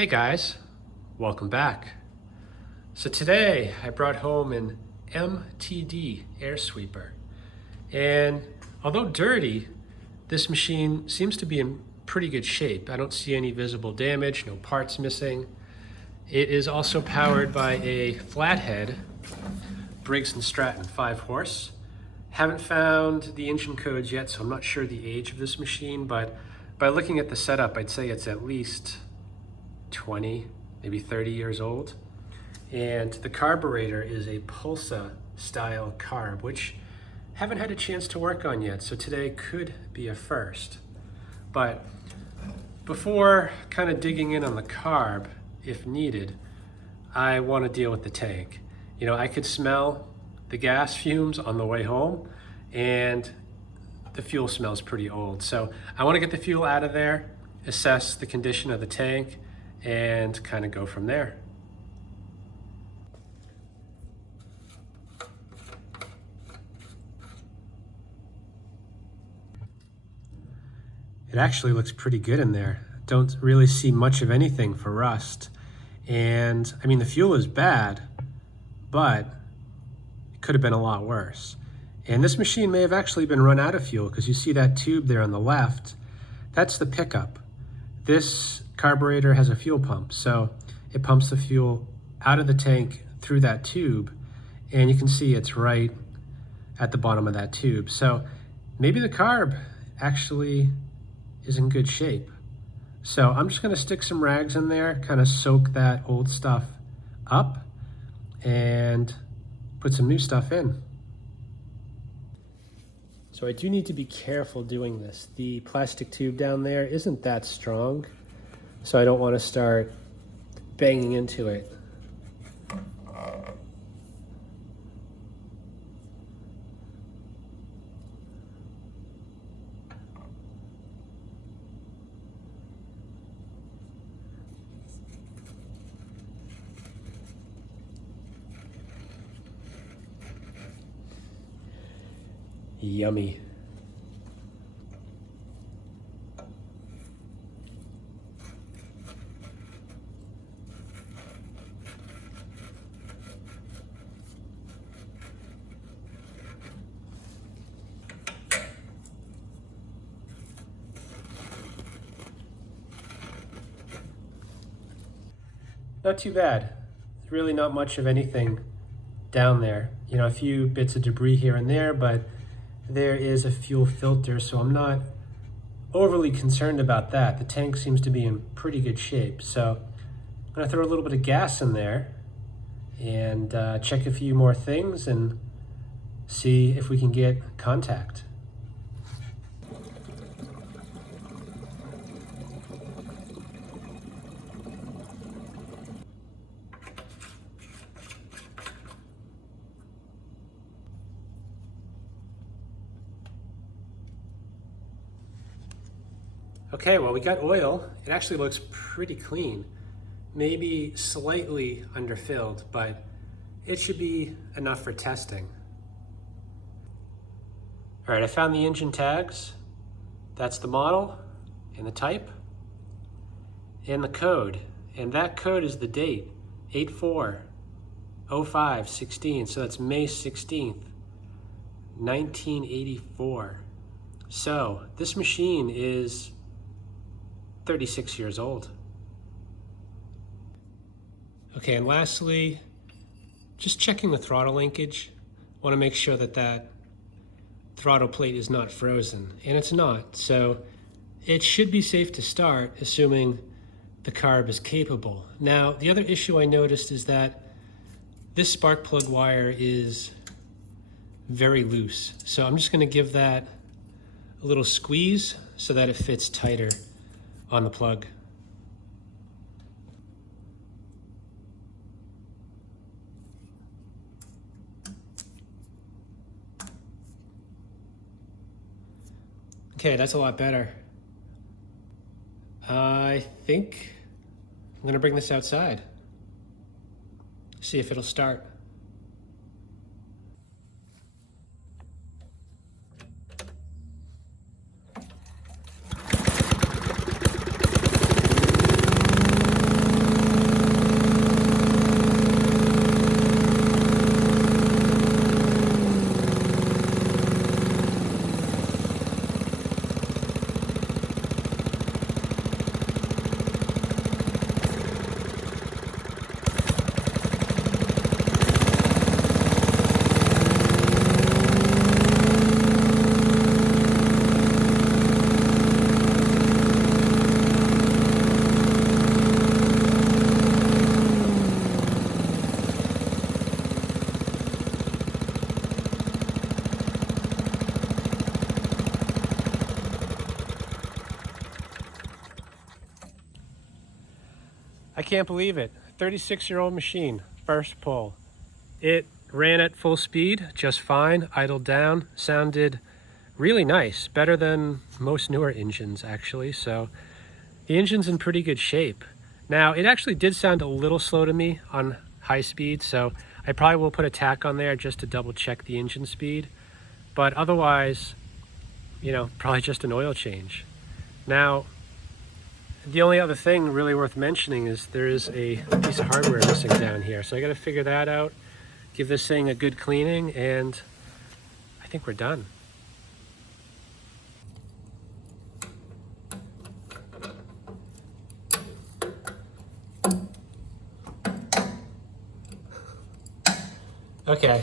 Hey guys, welcome back. So today I brought home an MTD Air Sweeper, and although dirty, this machine seems to be in pretty good shape. I don't see any visible damage, no parts missing. It is also powered by a flathead Briggs & Stratton 5-horse. Haven't found the engine codes yet, so I'm not sure the age of this machine, but by looking at the setup, I'd say it's at least 20, maybe 30 years old. And the carburetor is a Pulsa style carb, which I haven't had a chance to work on yet, so today could be a first. But before kind of digging in on the carb, if needed, I want to deal with the tank. You know, I could smell the gas fumes on the way home, and the fuel smells pretty old. So I want to get the fuel out of there, assess the condition of the tank, and kind of go from there. It actually looks pretty good in there. Don't really see much of anything for rust. And I mean, the fuel is bad, but it could have been a lot worse. And this machine may have actually been run out of fuel, because you see that tube there on the left. That's the pickup. This carburetor has a fuel pump, so it pumps the fuel out of the tank through that tube, and you can see it's right at the bottom of that tube. So maybe the carb actually is in good shape. So I'm just going to stick some rags in there, kind of soak that old stuff up, and put some new stuff in. So I do need to be careful doing this. The plastic tube down there isn't that strong, so I don't want to start banging into it. Yummy. Not too bad. There's really not much of anything down there. You know, a few bits of debris here and there, but there is a fuel filter, so I'm not overly concerned about that. The tank seems to be in pretty good shape. So I'm gonna throw a little bit of gas in there and check a few more things and see if we can get contact. Okay, well, we got oil. It actually looks pretty clean. Maybe slightly underfilled, but it should be enough for testing. All right, I found the engine tags. That's the model and the type and the code. And that code is the date, 840516. So that's May 16th, 1984. So this machine is 36 years old. Okay, and lastly, just checking the throttle linkage. Want to make sure that that throttle plate is not frozen, and it's not. So it should be safe to start, assuming the carb is capable. Now, the other issue I noticed is that this spark plug wire is very loose. So I'm just going to give that a little squeeze so that it fits tighter on the plug. Okay, that's a lot better. I think I'm gonna bring this outside, see if it'll start. I can't believe it. 36-year-old machine, first pull. It ran at full speed just fine, idled down, sounded really nice, better than most newer engines actually. So the engine's in pretty good shape. Now it actually did sound a little slow to me on high speed, so I probably will put a tack on there just to double check the engine speed. But otherwise, you know, probably just an oil change. Now, the only other thing really worth mentioning is there is a piece of hardware missing down here. So I gotta figure that out, give this thing a good cleaning, and I think we're done. Okay,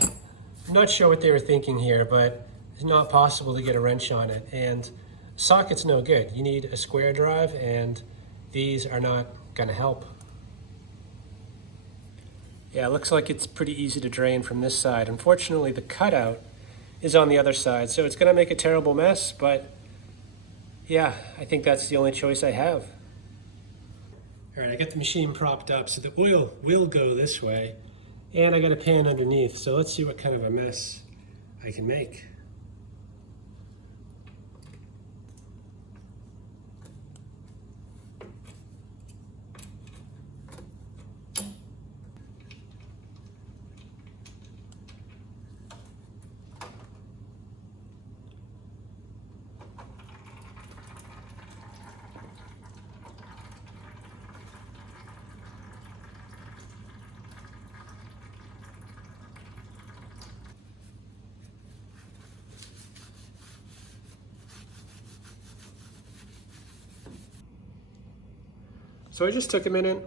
I'm not sure what they were thinking here, but it's not possible to get a wrench on it. And socket's no good. You need a square drive, and these are not gonna help. Yeah, it looks like it's pretty easy to drain from this side. Unfortunately, the cutout is on the other side, so it's gonna make a terrible mess, but yeah, I think that's the only choice I have. All right, I got the machine propped up, so the oil will go this way, and I got a pan underneath, so let's see what kind of a mess I can make. So I just took a minute,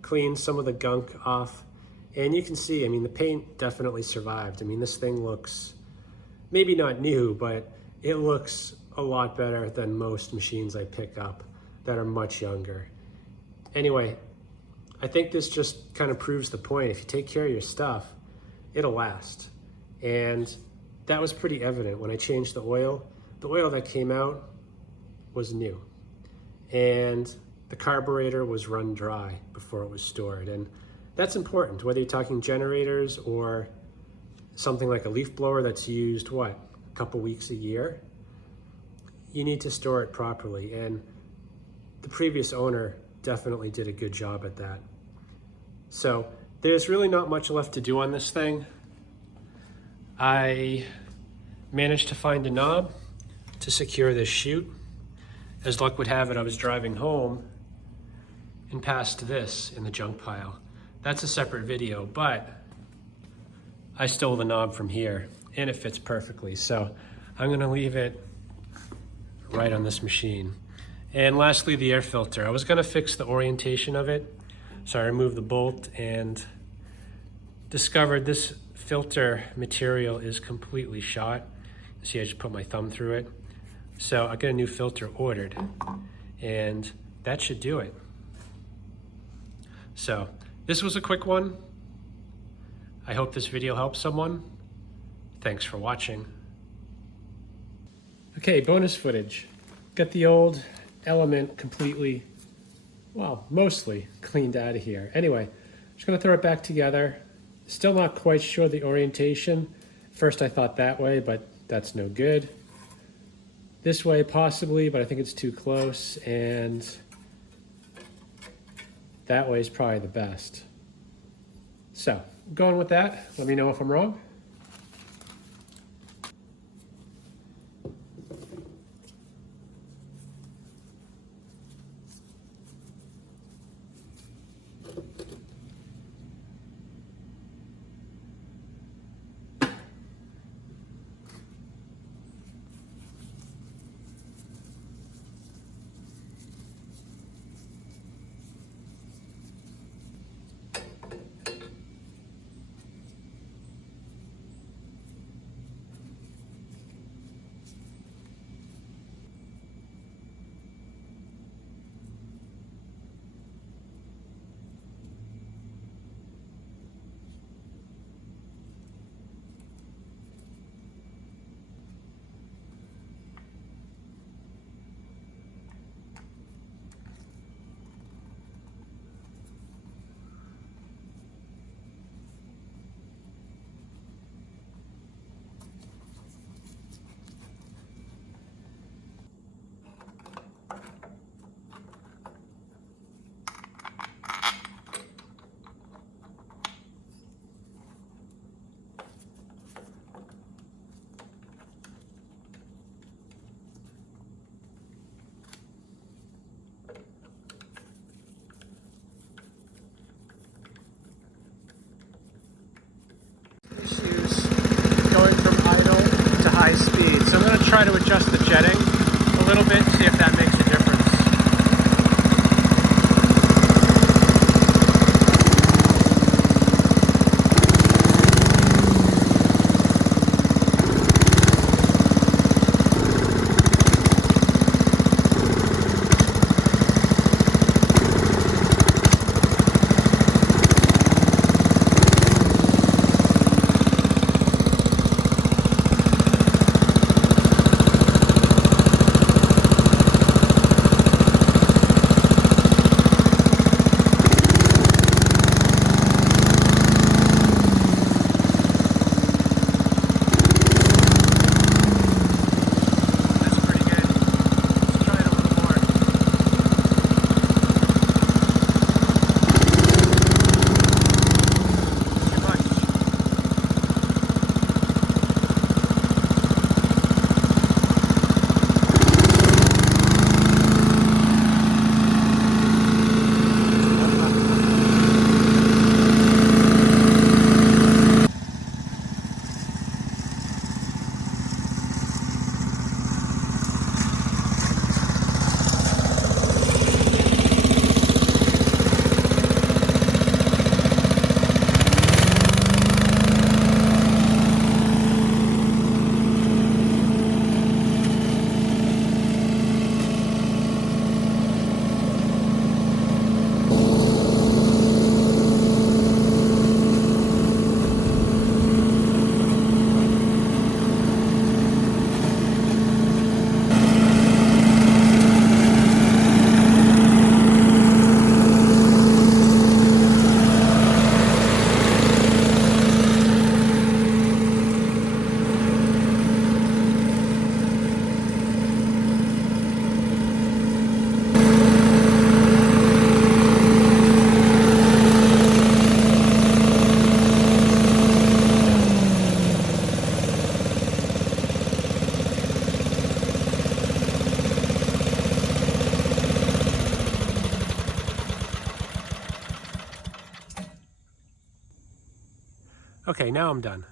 cleaned some of the gunk off, and you can see, I mean, the paint definitely survived. I mean, this thing looks, maybe not new, but it looks a lot better than most machines I pick up that are much younger. Anyway, I think this just kind of proves the point. If you take care of your stuff, it'll last. And that was pretty evident when I changed the oil. The oil that came out was new. And the carburetor was run dry before it was stored. And that's important, whether you're talking generators or something like a leaf blower that's used, what, a couple weeks a year? You need to store it properly. And the previous owner definitely did a good job at that. So there's really not much left to do on this thing. I managed to find a knob to secure this chute. As luck would have it, I was driving home and passed this in the junk pile. That's a separate video, but I stole the knob from here and it fits perfectly. So I'm gonna leave it right on this machine. And lastly, the air filter. I was gonna fix the orientation of it. So I removed the bolt and discovered this filter material is completely shot. See, I just put my thumb through it. So I got a new filter ordered and that should do it. So this was a quick one. I hope this video helps someone. Thanks for watching. Okay, bonus footage. Got the old Element completely, well, mostly cleaned out of here. Anyway, just gonna throw it back together. Still not quite sure the orientation. First I thought that way, but that's no good. This way possibly, but I think it's too close, and that way is probably the best. So, going with that. Let me know if I'm wrong. Okay, now I'm done.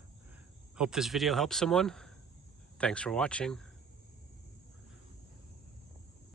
Hope this video helps someone. Thanks for watching.